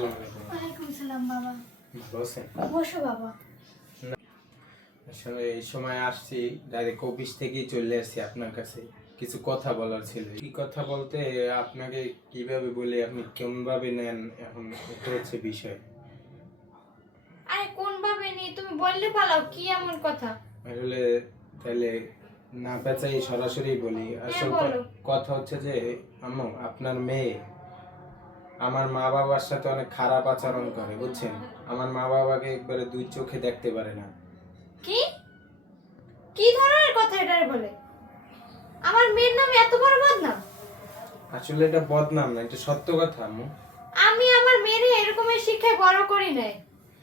আসসালামু আলাইকুম ওয়ালাইকুম সালাম বাবা। ভালো আছেন? বসো বাবা। আসলে এই সময় আসছি ডাইরেক্ট অফিস থেকেই চলে আসছি আপনার কাছে। কিছু কথা বলার ছিল। কি কথা বলতে আপনাকে কীভাবে বলি আপনি নেন এখন এটা হচ্ছে বিষয়। আরে কোন ভাবে নি তুমি বললে পালাও কি এমন কথা? আসলে তাহলে না পেঁচাই সরাসরি বলি। আসল কথা হচ্ছে যে আম্মু আপনার মেয়ে আমার মা বাবার সাথে অনেক খারাপ আচরণ করে বুঝছেন? আমার মা বাবাকে একবারে দুই চোখে দেখতে পারে না। কি? কি ধরনের কথা এটা বলে? আমার মেয়ের নামে এত বড় বদনাম? আসলে এটা বদনাম না এটা সত্য কথা আম্মু। আমি আমার মেয়ের এরকমের শিক্ষায় বড় করি নাই।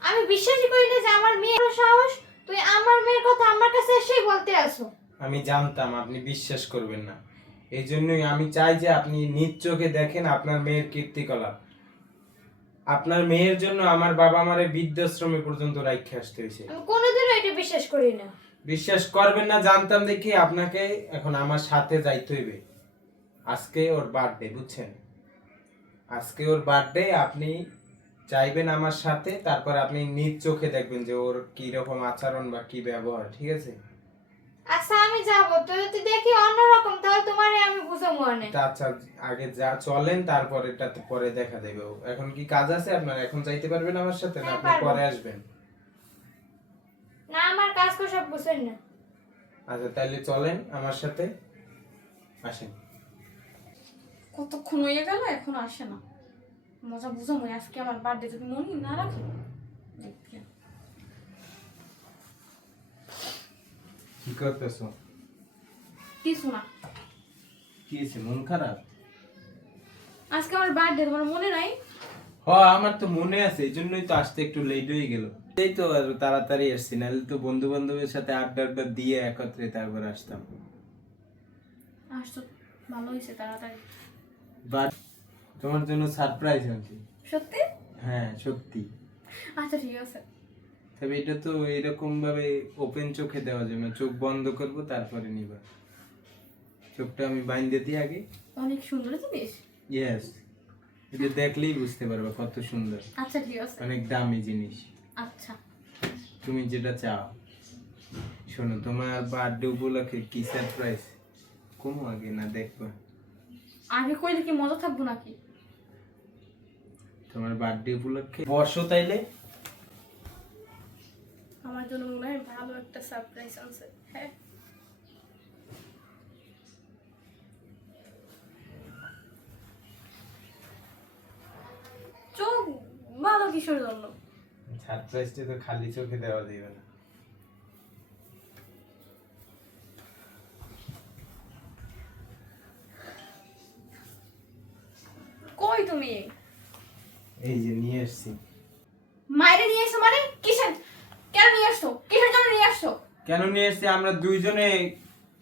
আমি বিশ্বাসই করি না যে আমার মেয়ের সাহস তুই আমার মেয়ের কথা আমার কাছে এসেই বলতে আসো। আমি জানতাম আপনি বিশ্বাস করবেন না। এই জন্যই আমি চাই যে আপনি নিজ চোখে দেখেন আপনার মেয়ের কীর্তিকলাপ আপনার মেয়ের জন্য আমার বাবা আমারে বৃদ্ধাশ্রমে পর্যন্ত রাখতে আসতে হয়েছে। আমি কোনোদিনও এটা বিশ্বাস করি না। বিশ্বাস করবেন না জানতাম দেখি আপনাকে এখন আমার সাথে যাইতে হইবে। আজকে ওর বার্থডে বুঝছেন? আজকে ওর বার্থডে আপনি চাইবেন আমার সাথে তারপর আপনি নিজ চোখে দেখবেন যে ওর কি রকম আচরণ বা কি ব্যবহার ঠিক আছে? আচ্ছা আমি যাব। তো যদি দেখি অন্যরকম তাহলে তোমারে আমি বুঝাবো অনেক। তা আচ্ছা আগে যা চলেন তারপর এটা পরে দেখা দেবে। এখন কি কাজ আছে আপনার? এখন যাইতে পারবেন আমার সাথে না হ্যাঁ, আপনি পরে আসবেন? না আমার কাজ করে সব বুঝেন না। আচ্ছা তাহলে চলেন আমার সাথে। আসেন। কতক্ষণ হয়ে গেল এখন আসে না। মজা বুঝো মনে আজকে আমার বার্থডে যদি মনে না রাখি দেখতে। কি করতেছো? কিছু না। কি হয়েছে? মন খারাপ? আজকে আমার বার্থডে তোমার মনে নাই? হ আমার তো মনে আছে এই জন্যই তো আসতে একটু লেট হয়ে গেল। এই তো আর তাড়াতাড়ি আসছি নাহলে তো বন্ধু বান্ধবের সাথে আড্ডা আড্ডা দিয়ে একত্রে তারপর আসতাম। আসছো ভালো হয়েছে তাড়াতাড়ি। বাট তোমার জন্য সারপ্রাইজ আনছি। সত্যি? হ্যাঁ সত্যি। আচ্ছা ঠিক আছে। তবে এটা তো এরকম ভাবে ওপেন চোখে দেওয়া যাবে না চোখ বন্ধ করব তারপরে নিবা। চোখটা আমি বাইন্ধে দিই আগে। অনেক সুন্দর জিনিস ইয়েস এটা দেখলেই বুঝতে পারবে কত সুন্দর। আচ্ছা ঠিক আছে। অনেক দামি জিনিস। আচ্ছা। তুমি যেটা চাও। শোনো তোমার বার্থডে উপলক্ষে কি সারপ্রাইজ কমো আগে না দেখবা। আগে কইলে কি মজা থাকব নাকি? তোমার বার্থডে উপলক্ষে? বর্ষ তাইলে। আমার জন্য মনে হয় ভালো একটা সারপ্রাইজ আছে হ্যাঁ। চোখ ভালো কিসের জন্য। সারপ্রাইজটা তো খালি চোখে দেওয়া যাবে না। কই তুমি? এই যে নিয়ে এসছি মায়েরে নিয়ে এসো মানে? কিসের কেন নিয়ে আসছো কিসের জন্য নিয়ে আসছো কেন নিয়ে এসছি আমরা দুইজনে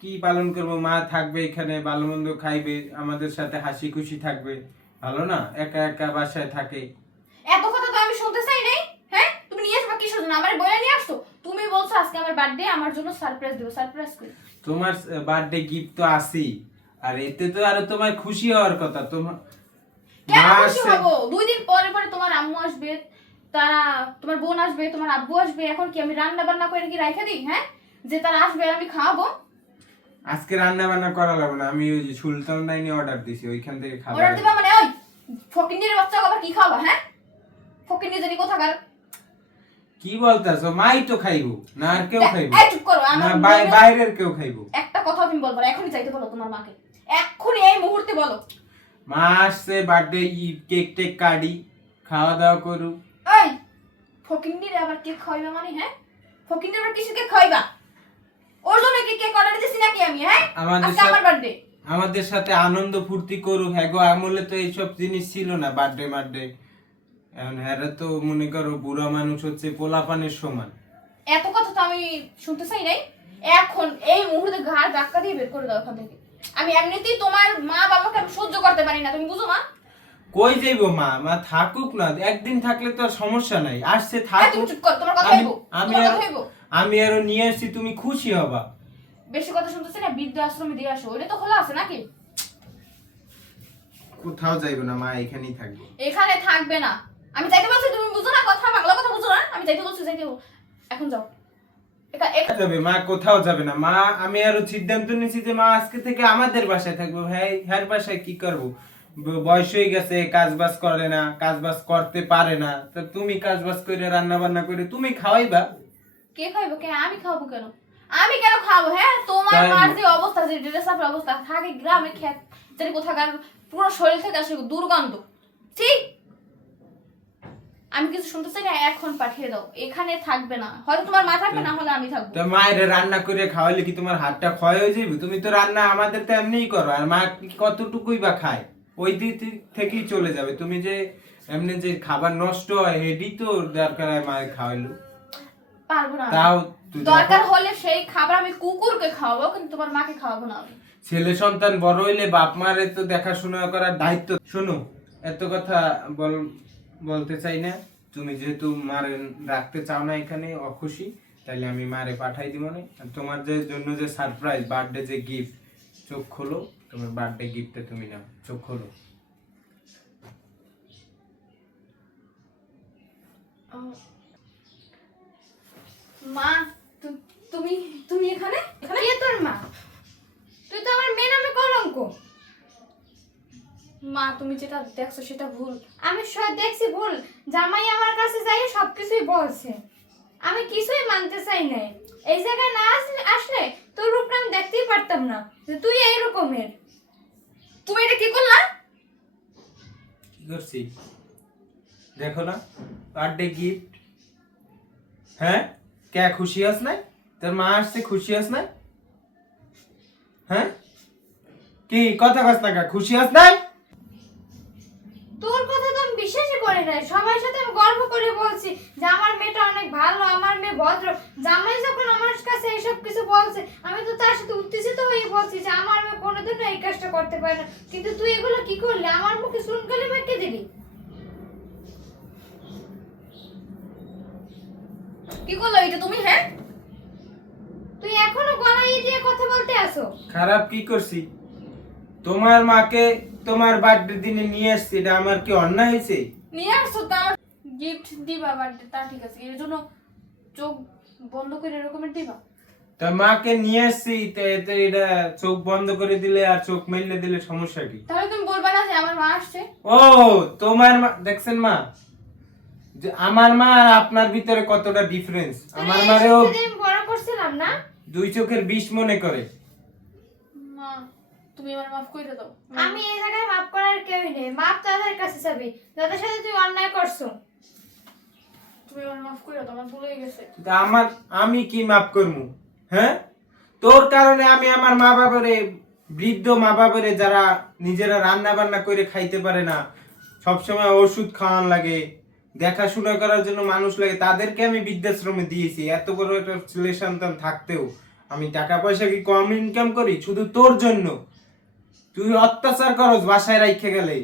কি পালন করব? মা থাকবে এখানে ভালো মন্দ খাইবে আমাদের সাথে হাসি খুশি থাকবে। ভালো না? একা একা বাসায় থাকে। এত কথা তো আমি শুনতে চাই নাই হ্যাঁ? তুমি নিয়ে আসবা কিসের জন্য আমার বইয়া নিয়ে আসছো তুমি বলছো আজকে আমার বার্থডে আমার জন্য সারপ্রাইজ দিও সারপ্রাইজ কই তোমার বার্থডে গিফট তো আসি আর এতে তো আরও তোমার খুশি হওয়ার কথা। তোমার কেন খুশি হব? দুই দিন পরে পরে তোমার আম্মু আসবে তারা তোমার বোন আসবে তোমার আব্বু আসবে। এখন কি আমি রান্না বান্না করে কি রাইখা দিই হ্যাঁ? যে তারা আসবে আর আমি খাওয়াবো আজকে রান্না বান্না করা লাগবে না। আমি ওই যে সুলতান ডাইনে অর্ডার দিছি ওইখান থেকে খাবার অর্ডার দিবা মানে ওই ফকিন্নির বাচ্চা আবার কি খাওয়াবা হ্যাঁ? ফকিন্নি জানি কোথাকার। কি বলতাছো? মাই তো খাইবো না আর কেউ খাইবো? এই চুপ করো না বাইরের কেউ খাইবো। একটা কথা তুমি বলব এখনই চাইতে বলো তোমার মাকে। এক্ষুনি এই মুহূর্তে বলো। মা আসছে বার্থডে কেক টেক কাটি খাওয়া দাওয়া করু এই ফকিন্নির আবার কে খাইবা মানে হ্যাঁ? ফকিন্নির আবার কিছু কে খাইবা ওর জন্য কি কেক অর্ডার দিতেছি নাকি আমি হ্যাঁ? আমাদের আজকে আমার বার্থডে আমাদের সাথে আনন্দ ফুর্তি করুক। হ্যাঁ গো আমলে তো এইসব জিনিস ছিল না বার্থডে বার্থডে এখন হ্যাঁ তো মনে করো বুড়া মানুষ হচ্ছে পোলাপানের সমান। এত কথা তো আমি শুনতে চাই নাই। এখন এই মুহূর্তে ঘাড় ধাক্কা দিয়ে বের করে দাও ওখান থেকে। আমি এমনিতেই তোমার মা বাবাকে আমি সহ্য করতে পারি না তুমি বুঝো মা? কই যাইবো মা? মা থাকুক না। একদিন থাকলে তো আর সমস্যা নাই। আসছে তুমি থাকুক। চুপ কর তোমার কথা আমি আমি কথা আমি আরও নিয়ে আসছি তুমি খুশি হবা। বেশি কথা শুনতেছি না বৃদ্ধ আশ্রমে দিয়ে আসো ওটা তো খোলা আছে নাকি? কোথাও যাইবো না মা এখানেই থাকব। এখানে থাকবে না। আমি আমি যাইতে বলছি যাইতে বল। এখন যাও। একা একা যাবে মা কোথাও যাবে না। মা আমি আরও সিদ্ধান্ত নিয়েছি যে মা আজকে থেকে আমাদের বাসায় থাকব। হ্যাঁ হ্যার বাসায় কি করব? বয়স হয়ে গেছে কাজ বাজ করে না কাজ বাজ করতে পারে না। তা তুমি কাজ বাজ করে রান্না বান্না করে তুমি খাওয়াইবা? কে খাইবো কে আমি খাব কেন? আমি কেন খাব হ্যাঁ? তোমার মার যে অবস্থা যে ড্রেস আপের অবস্থা থাকে গ্রামে কোথাকার পুরো শরীর থেকে আসে দুর্গন্ধ। ঠিক আমি কিছু শুনতে চাই না এখন পাঠিয়ে দাও। এখানে থাকবে না। হয়তো তোমার মা থাকবে না হলে আমি থাকব। তো মায়ের রান্না করে খাওয়াইলে কি তোমার হাতটা ক্ষয় হয়ে যাবে তুমি তো রান্না আমাদের তো এমনিই করো আর মা কতটুকুই বা খায়? ওই দিক থেকেই চলে যাবে। তুমি যে এমনি যে খাবার নষ্ট হয় হেডি তো দরকার হয় মায়ের খাওয়াইলো। পারব না তাও দরকার হলে সেই খাবার আমি কুকুরকে খাওয়াবো কিন্তু তোমার মাকে খাওয়াবো না আমি। ছেলে সন্তান বড় হইলে বাপ মারে তো দেখাশোনা করার দায়িত্ব। শোনো এত কথা বল বলতে চাই না। তুমি যেহেতু মারে রাখতে চাও না এখানে অখুশি তাহলে আমি মারে পাঠাই দিব না। তোমার যে জন্য যে সারপ্রাইজ বার্থডে যে গিফট চোখ খোলো তোমার বার্থডে গিফটটা তুমি নাও চোখ খোলো। মা তুমি তুমি এখানে? এখানে? কে তোর মা? তুই তো আমার মেয়ে নামে কলঙ্ক। মা তুমি যেটা দেখছ সেটা ভুল। আমি সব দেখছি ভুল। জামাই আমার কাছে যাই সবকিছুই বলছে। আমি কিছুই মানতে চাই নাই। এই জায়গায় না আসলে আসলে তোর রূপটা আমি দেখতেই পারতাম না যে তুই এই রকমের। তুমি এটা কি করলা? কি করছি দেখো না বার্থডে গিফট হ্যাঁ? কে খুশি আস নাই? তোর মা আসছে, খুশি আস নাই? হ্যাঁ? কি কথা কস না? খুশি আস নাই? তোর কথা তো আমি বিশ্বাসই করি নাই। সবার সাথে আমি গর্ব করে বলছি যে আমার মেয়েটা অনেক ভালো, আমার মেয়ে ভদ্র। জামাই যখন আমার কাছে এইসব কিছু বলছে, আমি তো তার সাথে উত্তেজিত হয়ে বলছি যে আমার মেয়ে কোনোদিনও এই কাজটা করতে পারে না। কিন্তু তুই এগুলো কি করলি? আমার মুখে শুনকালি মেখে দিলি? কি করল এটা তুমি হ্যাঁ? তুই এখনও গলায় দিয়ে কথা বলতে আসো। খারাপ কি করছি? তোমার মাকে তোমার বার্থডে দিনে নিয়ে আসছি এটা আমার কি অন্যায় হয়েছে? নিয়ে আসছো তা? গিফট দিবা বার্থডে তা ঠিক আছে এর জন্য চোখ বন্ধ করে এরকমের দিবা? তা মাকে নিয়ে আসছি তো এতে এটা চোখ বন্ধ করে দিলে আর চোখ মেললে দিলে সমস্যা কি? তাহলে তুমি বলবা না যে আমার মা আসছে? ও তোমার মা দেখছেন মা? যে আমার মা আর আপনার ভিতরে কতটা ডিফারেন্স আমার মারেও বড় করছিলাম না? দুই চোখের বিষ মনে করে। মা তুমি আমার মাফ করে দাও। আমি এই জায়গায় মাপ করার কেউই নেই। তাদের কাছে যাবি যাদের সাথে তুই অন্যায় করছ। তুমি আমার মাফ করে দাও আমার ভুল গেছে। তা আমার আমি কি মাপ করব হ্যাঁ? তোর কারণে আমি আমার মা বাবারে বৃদ্ধ মা বাবারে যারা নিজেরা রান্না বান্না করে খাইতে পারে না সবসময় ওষুধ খাওয়ান লাগে। দেখাশোনা করার জন্য মানুষ লাগে তাদেরকে আমি বৃদ্ধাশ্রমে দিয়েছি। এত বড় একটা ছেলে সন্তান থাকতেও আমি টাকা পয়সা কি কম ইনকাম করি? শুধু তোর জন্য। তুই অত্যাচার করস বাসায় রাইখে গেলে।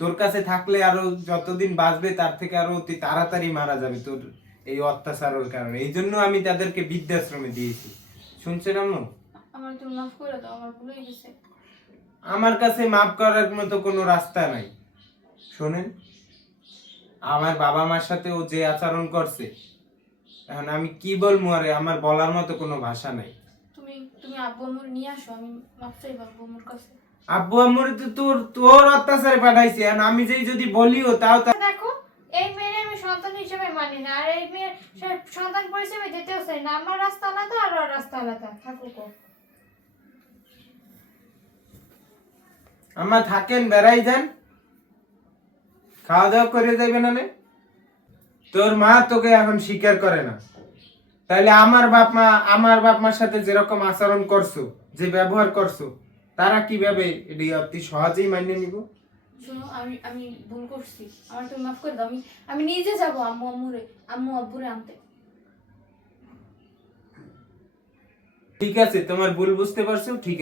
তোর কাছে থাকলে আরও যতদিন বাঁচবে তার থেকে আরও অতি তাড়াতাড়ি মারা যাবে তোর এই অত্যাচারের কারণে। এই জন্য আমি তাদেরকে বৃদ্ধাশ্রমে দিয়েছি। শুনছেন আম্মু? আমার তুমি মাফ করে দাও আমার ভুল হয়ে গেছে। আমার কাছে মাফ করার মতো কোনো রাস্তা নাই। শোনেন। আমার বাবা মার সাথে ও যে আচরণ করছে এখন আমি কি বলব আরে আমার বলার মতো কোনো ভাষা নাই। তুমি তুমি আব্বু আম্মুর নিয়ে আসো আমি চাইব আব্বু আম্মুর কাছে। আব্বু আম্মুর তো তোর তোর অত্যাচারে পাঠাইছি এখন আমি যেই যদি বলিও তাও তা দেখো এই মেয়ে আমি সন্তান হিসেবে মানি না আর এই মেয়ে সন্তান পরিচয় দিতেও চাই না আমার রাস্তা আলাদা আর ওর রাস্তা আলাদা থাকুক ও। আমার থাকেন বেড়াই যান। খাওয়া দাওয়া করে যাইবে না? তোর মা তোকে এখন স্বীকার করে না। তাইলে আমার বাপ মা আমার বাপ মার সাথে যেরকম আচরণ করছ যে ব্যবহার করছ তারা কীভাবে এটি অতি সহজেই মানিয়ে নিব? শোনো আমি আমি ভুল করছি। আমার তুমি মাফ করে দাও আমি আমি নিজে যাব আম্মু আম্মুরে আম্মু আব্বুরে আনতে। ঠিক আছে তোমার ভুল বুঝতে পারছ ঠিক